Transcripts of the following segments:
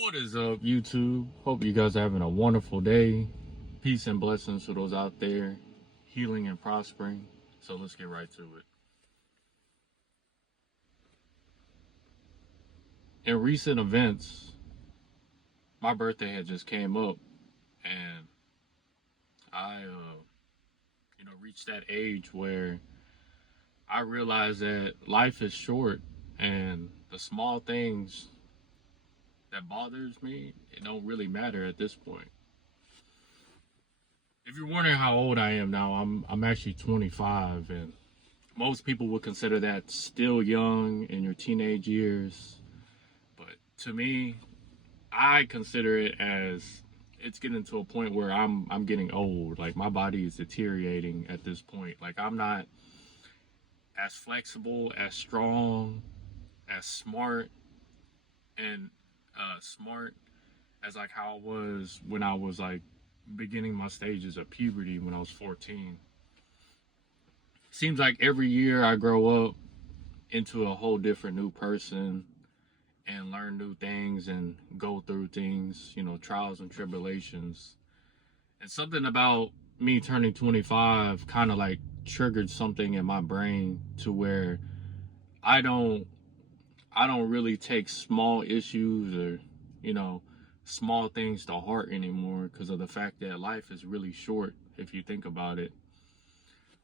What is up, YouTube? Hope you guys are having a wonderful day. Peace and blessings to those out there, healing and prospering. So let's get right to it. In recent events, my birthday had just came up, and I reached that age where I realized that life is short, and the small things that bothers me, it don't really matter at this point. If you're wondering how old I am now, I'm actually 25, and most people would consider that still young in your teenage years. But to me, I consider it as it's getting to a point where I'm getting old. Like my body is deteriorating at this point. Like I'm not as flexible, as strong, as smart, and smart as like how I was when I was like beginning my stages of puberty when I was 14. Seems like every year I grow up into a whole different new person and learn new things and go through things, trials and tribulations. And something about me turning 25 kind of like triggered something in my brain to where I don't I don't really take small issues or, you know, small things to heart anymore because of the fact that life is really short if you think about it.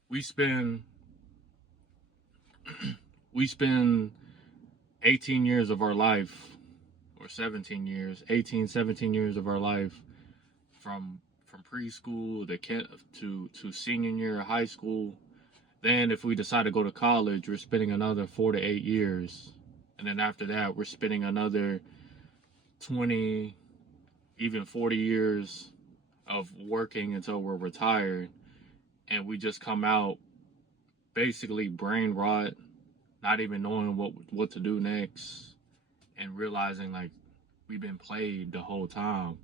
We spend we spend 18 years of our life, or 17 years, 18, 17 years of our life from preschool to senior year of high school. Then if we decide to go to college, we're spending another 4 to 8 years. And then after that, we're spending another 20, even 40 years of working until we're retired. And we just come out basically brain rot, not even knowing what to do next, and realizing like we've been played the whole time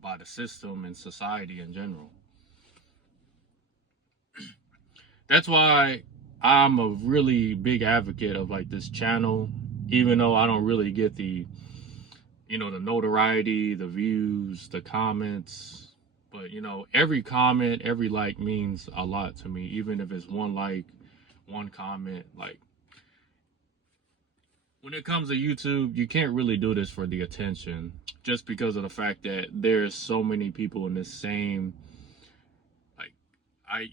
by the system and society in general. That's why I'm a really big advocate of like this channel, even though I don't really get the notoriety, the views, the comments. But every comment, every like means a lot to me, even if it's one like, one comment. Like when it comes to YouTube, you can't really do this for the attention, just because of the fact that there's so many people in this same, like,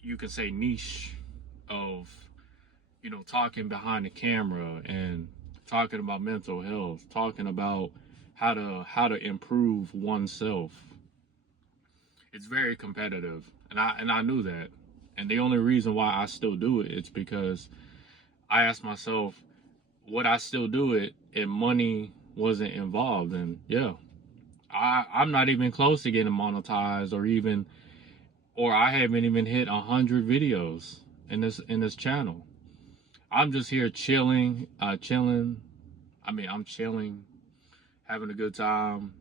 you can say niche of talking behind the camera and talking about mental health, talking about how to improve oneself. It's very competitive, and I knew that. And the only reason why I still do it is because I asked myself, would I still do it if money wasn't involved? And yeah, I'm not even close to getting monetized, or I haven't even hit 100 videos in this channel. I'm just here chilling. I'm chilling, having a good time,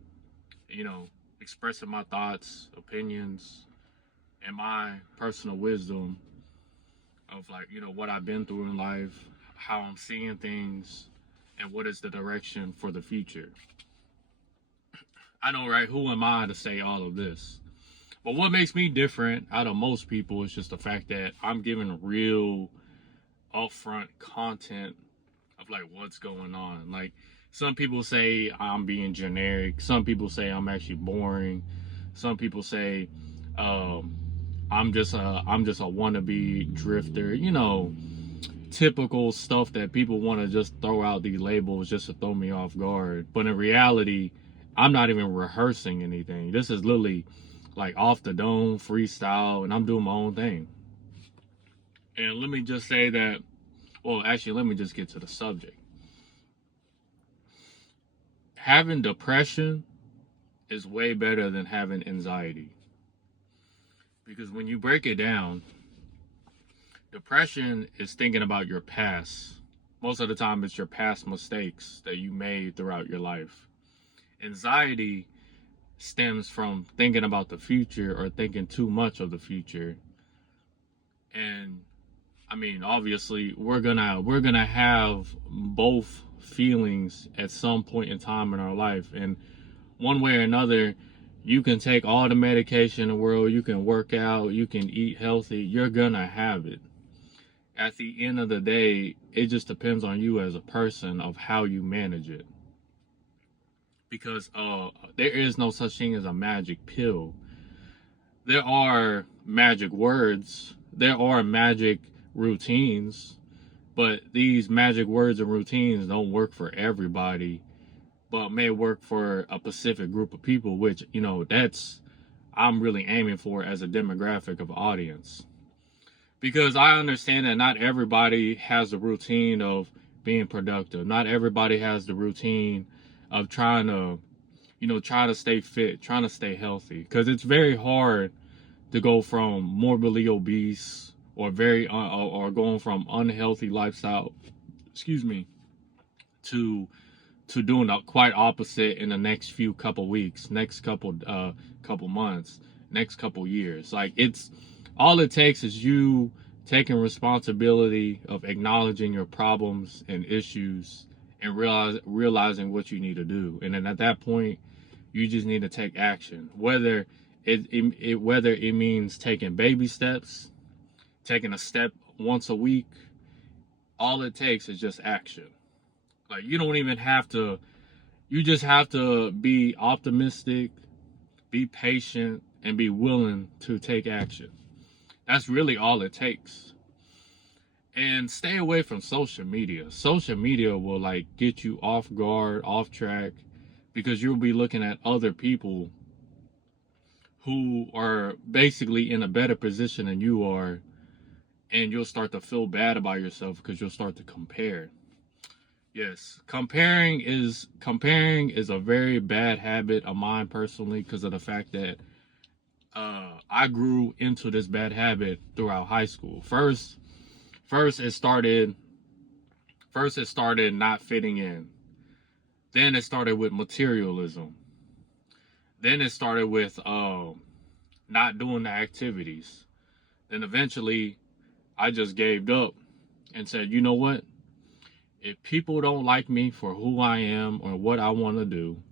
expressing my thoughts, opinions, and my personal wisdom of like, what I've been through in life, how I'm seeing things, and what is the direction for the future. I know, right? Who am I to say all of this? But what makes me different out of most people is just the fact that I'm giving real upfront content of like what's going on. Like some people say I'm being generic. Some people say I'm actually boring. Some people say I'm just a wannabe drifter. Typical stuff that people want to just throw out these labels just to throw me off guard. But in reality, I'm not even rehearsing anything. This is literally like off the dome, freestyle, and I'm doing my own thing. And let me just say that, well, actually, let me just get to the subject. Having depression is way better than having anxiety. Because when you break it down, depression is thinking about your past. Most of the time, it's your past mistakes that you made throughout your life. Anxiety stems from thinking about the future or thinking too much of the future. And obviously, we're gonna have both feelings at some point in time in our life, and one way or another, you can take all the medication in the world, you can work out, you can eat healthy, you're gonna have it. At the end of the day, it just depends on you as a person of how you manage it. Because there is no such thing as a magic pill. There are magic words, there are magic routines, but these magic words and routines don't work for everybody, but may work for a specific group of people, which, that's I'm really aiming for as a demographic of audience. Because I understand that not everybody has the routine of being productive. Not everybody has the routine of trying to stay fit, trying to stay healthy. Because it's very hard to go from morbidly obese or or going from unhealthy lifestyle, to doing the quite opposite in the next few couple weeks, next couple months, next couple years. Like, it's all it takes is you taking responsibility of acknowledging your problems and issues and realizing what you need to do. And then at that point, you just need to take action. Whether it means taking baby steps, taking a step once a week, all it takes is just action. Like, you don't even have to, you just have to be optimistic, be patient, and be willing to take action. That's really all it takes. And stay away from social media. Social media will get you off guard, off track, because you'll be looking at other people who are basically in a better position than you are, and you'll start to feel bad about yourself because you'll start to compare. Yes, comparing is a very bad habit of mine personally, because of the fact that I grew into this bad habit throughout high school. First it started not fitting in. Then it started with materialism. Then it started with not doing the activities. Then eventually I just gave up and said, you know what? If people don't like me for who I am or what I want to do,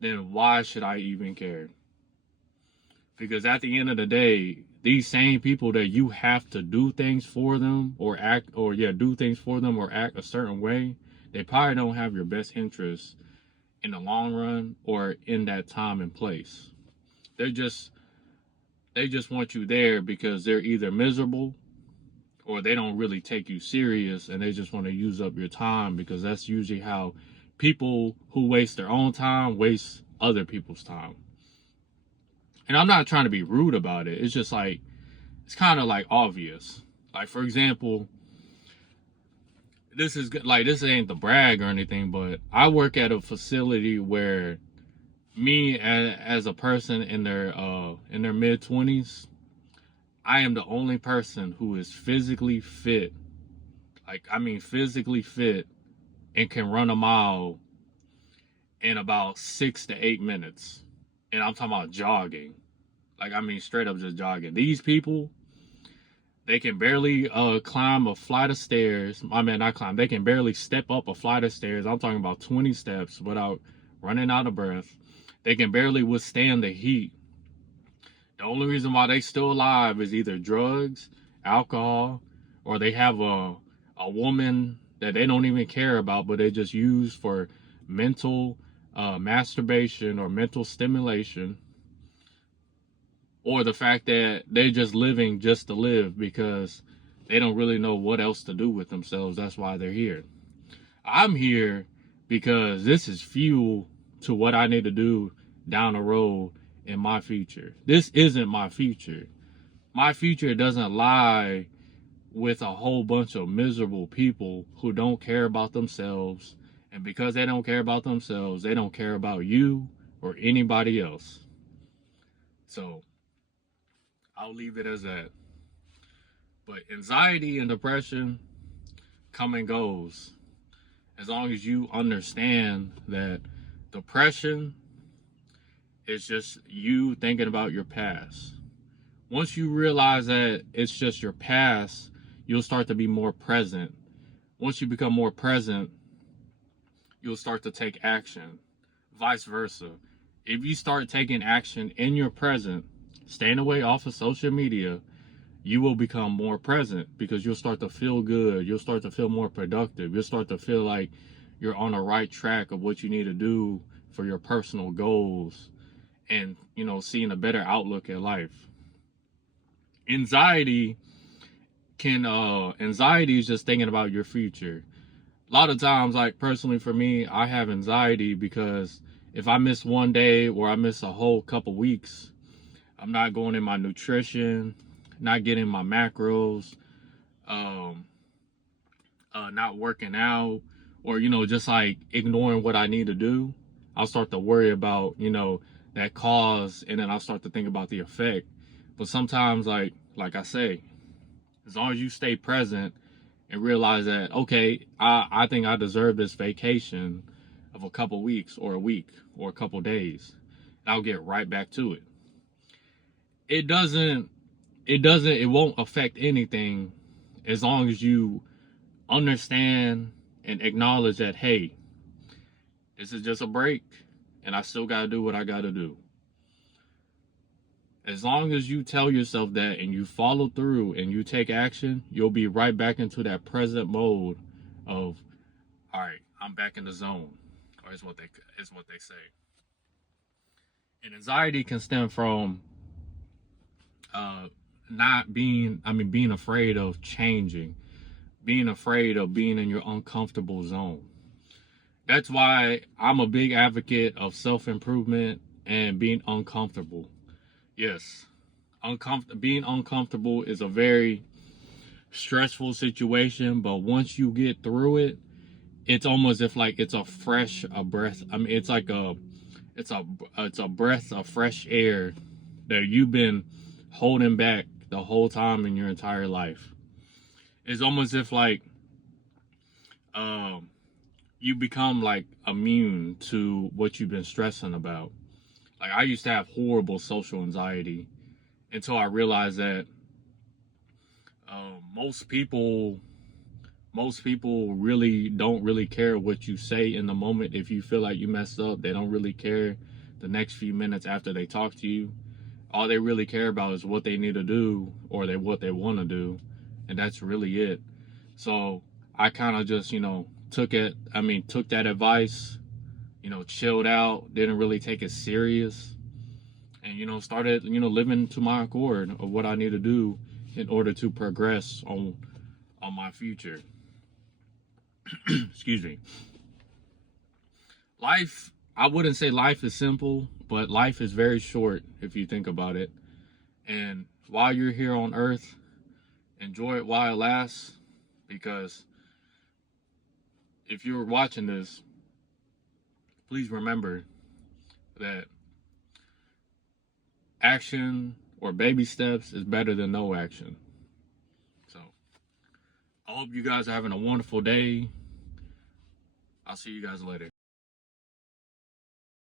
then why should I even care? Because at the end of the day, these same people that you have to do things for them or act a certain way, they probably don't have your best interests in the long run or in that time and place. They just want you there because they're either miserable or they don't really take you serious and they just want to use up your time, because that's usually how people who waste their own time waste other people's time. And I'm not trying to be rude about it. It's just it's kind of obvious. Like, for example, this ain't the brag or anything, but I work at a facility where me as a person in their mid-20s, I am the only person who is physically fit. Physically fit and can run a mile in about 6 to 8 minutes. And I'm talking about jogging. Straight up just jogging. These people, they can barely climb a flight of stairs. Not climb. They can barely step up a flight of stairs. I'm talking about 20 steps without running out of breath. They can barely withstand the heat. The only reason why they still alive is either drugs, alcohol, or they have a woman that they don't even care about, but they just use for mental masturbation or mental stimulation, or the fact that they're just living just to live because they don't really know what else to do with themselves. That's why they're here. I'm here because this is fuel to what I need to do down the road in my future. This isn't my future. My future doesn't lie with a whole bunch of miserable people who don't care about themselves. And because they don't care about themselves, they don't care about you or anybody else. So I'll leave it as that. But anxiety and depression come and goes. As long as you understand that depression is just you thinking about your past. Once you realize that it's just your past, you'll start to be more present. Once you become more present, you'll start to take action. Vice versa. If you start taking action in your present, staying away off of social media, you will become more present because you'll start to feel good. You'll start to feel more productive. You'll start to feel like you're on the right track of what you need to do for your personal goals and, seeing a better outlook at life. Anxiety anxiety is just thinking about your future. A lot of times, like personally for me, I have anxiety because if I miss one day or I miss a whole couple weeks, I'm not going in my nutrition, not getting my macros, um, not working out, or just like ignoring what I need to do. I'll start to worry about that cause, and then I'll start to think about the effect. But sometimes, like I say, as long as you stay present and realize that, okay, I think I deserve this vacation of a couple weeks or a week or a couple days, and I'll get right back to it. It won't affect anything as long as you understand and acknowledge that, hey, this is just a break and I still got to do what I got to do. As long as you tell yourself that and you follow through and you take action, you'll be right back into that present mode of, all right, I'm back in the zone, or is what they say. And anxiety can stem from being afraid of changing, being afraid of being in your uncomfortable zone. That's why I'm a big advocate of self-improvement and being uncomfortable. Yes, being uncomfortable is a very stressful situation, but once you get through it, it's almost if like it's a breath. I mean, it's like it's a breath of fresh air that you've been holding back the whole time in your entire life. It's almost if like you become like immune to what you've been stressing about. Like I used to have horrible social anxiety until I realized that most people really don't really care what you say in the moment. If you feel like you messed up, they don't really care the next few minutes after they talk to you. All they really care about is what they need to do or what they want to do, and that's really it. So I kind of just took that advice, chilled out, didn't really take it serious, and started living to my accord of what I need to do in order to progress on my future. Excuse me. I wouldn't say life is simple, but life is very short if you think about it. And while you're here on earth, enjoy it while it lasts, because if you're watching this, please remember that action or baby steps is better than no action. So I hope you guys are having a wonderful day. I'll see you guys later.